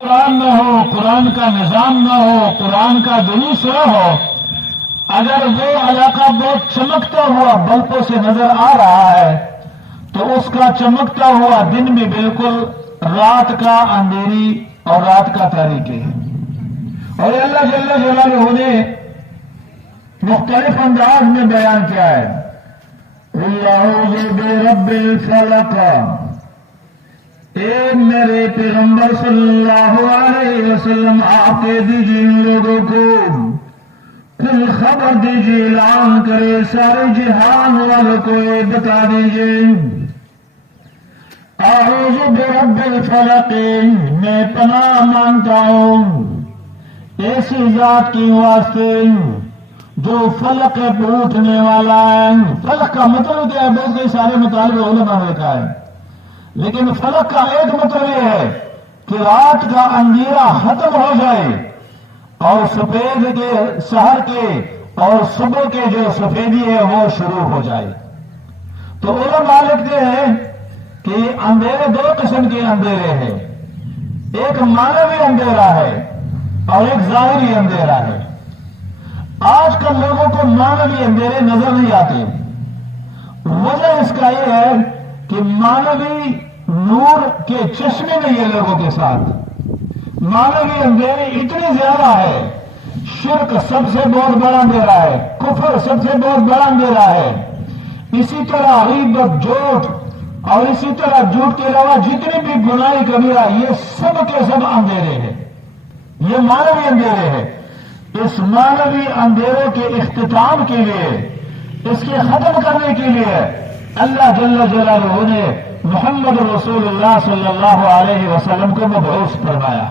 قرآن نہ ہو، قرآن کا نظام نہ ہو، قرآن کا دینی سرا ہو، اگر وہ علاقہ بہت چمکتا ہوا بلبوں سے نظر آ رہا ہے تو اس کا چمکتا ہوا دن بھی بالکل رات کا اندھیری اور رات کا تاریخی ہے۔ اور اللہ جل جلالہ نے مختلف انداز میں بیان کیا ہے۔ اعوذ برب الفلق، اے میرے پیغمبر صلی اللہ علیہ وسلم آپ کہہ دیجیے ان لوگوں کو، کل خبر دیجیے، اعلان کرے سارے جہان والوں کو یہ بتا دیجیے، اعوذ برب الفلق، میں پناہ مانگتا ہوں ایسی ذات کی واسطے جو فلق پہ اٹھنے والا ہے۔ فلق کا مطلب کیا ہے؟ بہت کئی سارے مطالب علماء نے کہا ہے، لیکن فلق کا ایک مطلب یہ ہے کہ رات کا اندھیرا ختم ہو جائے اور سفید کے سحر کے اور صبح کے جو سفیدی ہے وہ شروع ہو جائے۔ تو علماء لکھتے ہیں کہ اندھیرے دو قسم کے اندھیرے ہیں، ایک معنوی اندھیرا ہے اور ایک ظاہری اندھیرا ہے۔ آج کل لوگوں کو معنوی اندھیرے نظر نہیں آتے، وجہ اس کا یہ ہے کہ معنوی نور کے چشمے نہیں ہے لوگوں کے ساتھ۔ معنوی اندھیرے اتنی زیادہ ہے، شرک سب سے بہت بڑا اندھیرا ہے، کفر سب سے بہت بڑا اندھیرا ہے، اسی طرح غیبت، جھوٹ، اور اسی طرح جھوٹ کے علاوہ جتنی بھی گناہ کبیرہ یہ سب کے سب اندھیرے ہیں، یہ معنوی اندھیرے ہیں۔ اس معنوی اندھیرے کے اختتام کے لیے، اس کے ختم کرنے کے لیے اللہ جل جلالہ نے محمد رسول اللہ صلی اللہ علیہ وسلم کو مبعوث فرمایا،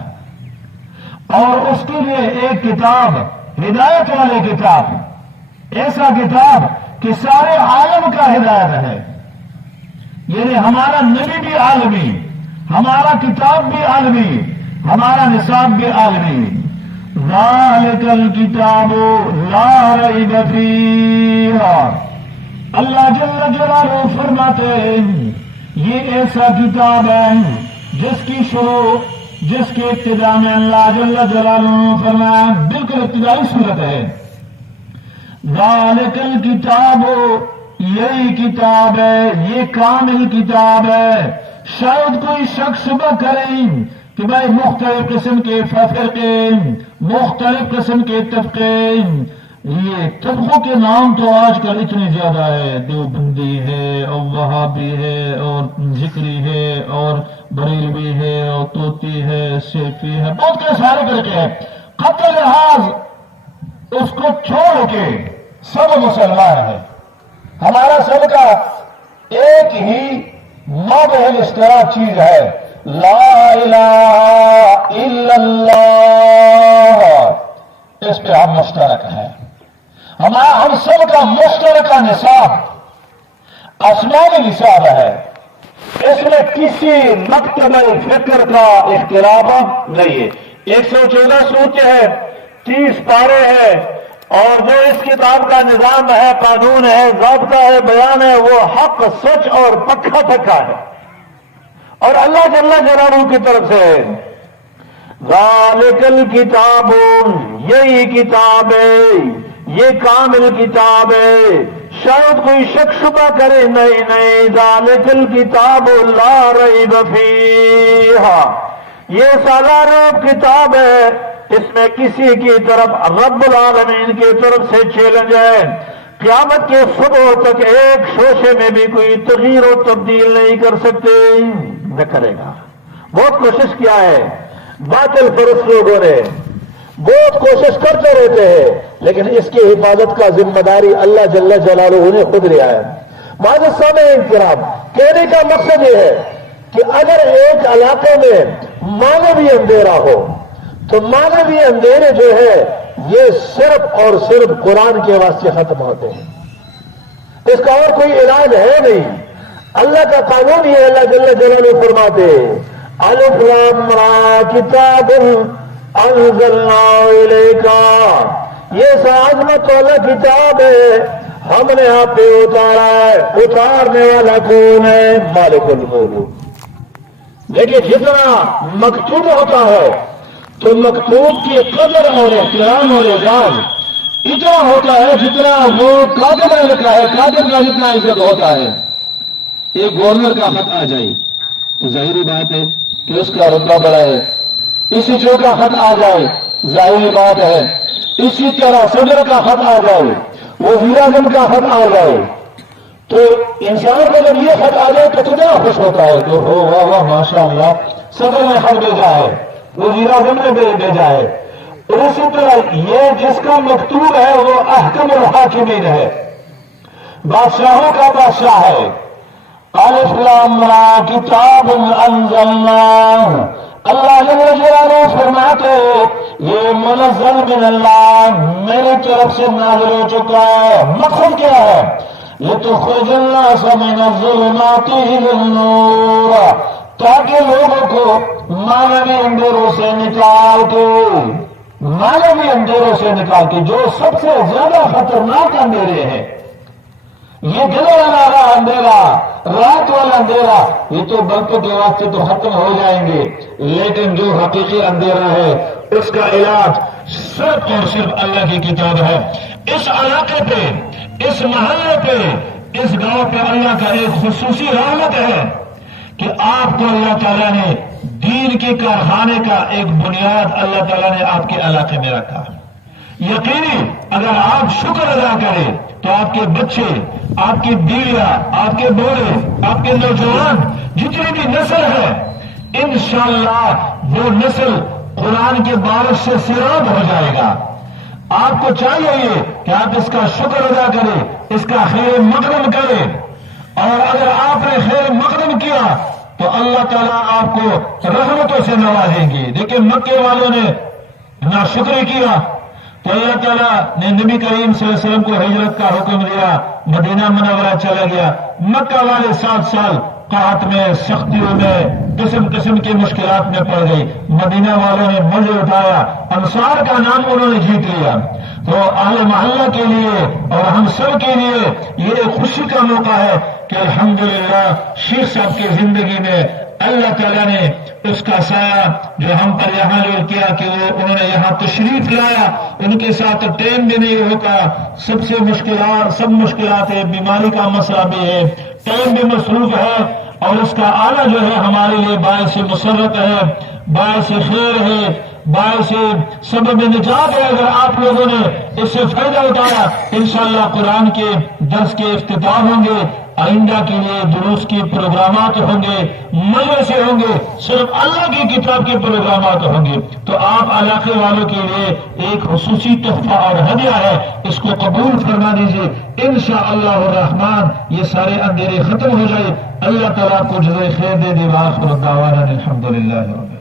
اور اس کے لیے ایک کتاب، ہدایت والی کتاب، ایسا کتاب کہ سارے عالم کا ہدایت ہے، یعنی ہمارا نبی بھی عالمی، ہمارا کتاب بھی عالمی، ہمارا نصاب بھی عالمی۔ ذالک الکتاب لا ریب فیہ، اللہ جل جلالہ فرماتے ہیں یہ ایسا کتاب ہے جس کی شروع، جس کے ابتدا میں اللہ جل جلالہ نے فرمایا، بالکل ابتدائی صورت ہے، ذالک الکتاب، یہی کتاب ہے، یہ کامل کتاب ہے۔ شاید کوئی شک شبہ کریں کہ بھائی مختلف قسم کے فرقے، مختلف قسم کے طبقے، یہ طبقوں کے نام تو آج کل اتنے زیادہ ہے، دیوبندی ہے اور وہابی ہے اور ذکری ہے اور بریلوی ہے اور طوطی ہے، صوفی ہے، بہت کے سارے فرقے ہیں۔ قطع لحاظ اس کو چھوڑ کے سب مسلمان ہیں، ہمارا سب کا ایک ہی مابعد اشتراک چیز ہے، لا الہ الا اللہ، اس پہ ہم مشترک ہیں۔ ہم سب کا مشترکہ نصاب آسمانی نصاب ہے، اس میں کسی مکتبہ فکر کا اختلاف نہیں ہے۔ 114 سوچ ہے، 30 پارے ہے، اور جو اس کتاب کا نظام ہے، قانون ہے، ضابطہ ہے، بیان ہے، وہ حق، سچ اور پکا پکا ہے، اور اللہ جل جلالہ کی طرف سے ہے۔ ذالک الکتاب، یہی کتاب ہے، یہ کامل کتاب ہے، شاید کوئی شک شبہ کرے، نہیں، ذالک الکتاب لا ریب فیہ، یہ سالہ ریب کتاب ہے، اس میں کسی کی طرف رب العالمین کی طرف سے چیلنج ہے، قیامت کے صبح تک ایک شوشے میں بھی کوئی تغییر و تبدیل نہیں کر سکتے، نہ کرے گا۔ بہت کوشش کیا ہے باطل پرست لوگوں نے، بہت کوشش کرتے رہتے ہیں، لیکن اس کی حفاظت کا ذمہ داری اللہ جل جلالہ نے خود لیا ہے۔ معزز سامعین کرام، کہنے کا مقصد یہ ہے کہ اگر ایک علاقے میں معنوی اندھیرا ہو تو معنوی اندھیرے جو ہے یہ صرف اور صرف قرآن کے واسطے ختم ہوتے ہیں، اس کا اور کوئی علاج ہے نہیں۔ اللہ کا قانون یہ اللہ جل جلالہ فرماتے الف لام را کتاب انزلنا الیک، یہ عظمت والا کتاب ہے، ہم نے آپ پہ اتارا ہے۔ اتارنے والا کون ہے؟ مالک الملک۔ لیکن جتنا مکتوب ہوتا ہے تو مکتوب کی قدر اور احترام اور اعزاز اتنا ہوتا ہے جتنا وہ قادر کا ہے، قادر کا جتنا عزت ہوتا ہے۔ ایک گورنر کا خط آ جائے تو ظاہری بات ہے کہ اس کا رتبہ بڑا ہے، اسی جو کا خط آ جائے ظاہری بات ہے، اسی طرح صدر کا خط آ جائے، وزیر اعظم کا خط آ جائے تو انسان کو جب یہ خط آ جائے تو کتنا خوش ہوتا ہے کہ ہو واہ واہ ماشاء اللہ صدر نے خط بھیجا ہے، وزیر اعظم نے بھیجا ہے۔ اور اسی طرح یہ جس کا مکتوب ہے وہ احکم الحاکمین ہے، بادشاہوں کا بادشاہ ہے۔ الف لام را کتاب انزلناہ، اللہ جل جلالہ فرماتے یہ منزل من اللہ میری طرف سے نازل ہو چکا ہے۔ مقصد کیا ہے؟ لتخرج الناس من الظلمات الى النور، تاکہ لوگوں کو مانوی اندھیروں سے نکال کے، مانوی اندھیروں سے نکال کے جو سب سے زیادہ خطرناک اندھیرے ہیں، یہ دل والا اندھیرا، رات والا اندھیرا، یہ تو برقوں کے واسطے تو ختم ہو جائیں گے، لیکن جو حقیقی اندھیرا ہے اس کا علاج صرف اور صرف اللہ کی کتاب ہے۔ اس علاقے پہ، اس محلے پہ، اس گاؤں پہ اللہ کا ایک خصوصی رحمت ہے کہ آپ کو اللہ تعالیٰ نے دین کے کارخانے کا ایک بنیاد اللہ تعالیٰ نے آپ کے علاقے میں رکھا۔ یقینی اگر آپ شکر ادا کریں تو آپ کے بچے، آپ کی بیویاں، آپ کے بوڑھے، آپ کے نوجوان، جتنی بھی نسل ہے انشاءاللہ وہ نسل قرآن کے بارش سے سیراب ہو جائے گا۔ آپ کو چاہیے کہ آپ اس کا شکر ادا کریں، اس کا خیر مقدم کریں، اور اگر آپ نے خیر مقدم کیا تو اللہ تعالیٰ آپ کو رحمتوں سے نوازیں گے۔ دیکھیں مکے والوں نے ناشکری کیا تو اللہ تعالیٰ نے نبی کریم صلی اللہ علیہ وسلم کو ہجرت کا حکم دیا، مدینہ منورہ چلا گیا۔ مکہ والے 7 سال قحط میں، سختیوں میں، قسم قسم کی مشکلات میں پڑ گئی، مدینہ والوں نے مزے اٹھایا، انصار کا نام انہوں نے جیت لیا۔ تو اہل محلہ کے لیے اور ہم سب کے لیے یہ خوشی کا موقع ہے کہ الحمدللہ شیخ صاحب کی زندگی میں اللہ تعالیٰ نے اس کا سایہ جو ہم پر یہاں جو کیا کہ وہ انہوں نے یہاں تشریف لایا، ان کے ساتھ ٹائم بھی نہیں ہوتا، سب مشکلات ہے، بیماری کا مسئلہ بھی ہے، ٹائم بھی مصروف ہے، اور اس کا آنا جو ہے ہمارے لیے باعث مسرت ہے، باعث خیر ہے، باعث سبب نجات ہے۔ اگر آپ لوگوں نے اس سے فائدہ اٹھایا انشاءاللہ قرآن کے درس کے افتتاح ہوں گے، آئندہ کے لیے دروس کی پروگرامات ہوں گے، مجلسیں ہوں گے، صرف اللہ کی کتاب کے پروگرامات ہوں گے، تو آپ علاقے والوں کے لیے ایک خصوصی تحفہ اور ہدیہ ہے، اس کو قبول فرما دیجیے۔ انشاءاللہ الرحمن یہ سارے اندھیرے ختم ہو جائے۔ اللہ تعالیٰ کو جزائے خیر دے دے۔ وآخر دعوانا الحمدللہ۔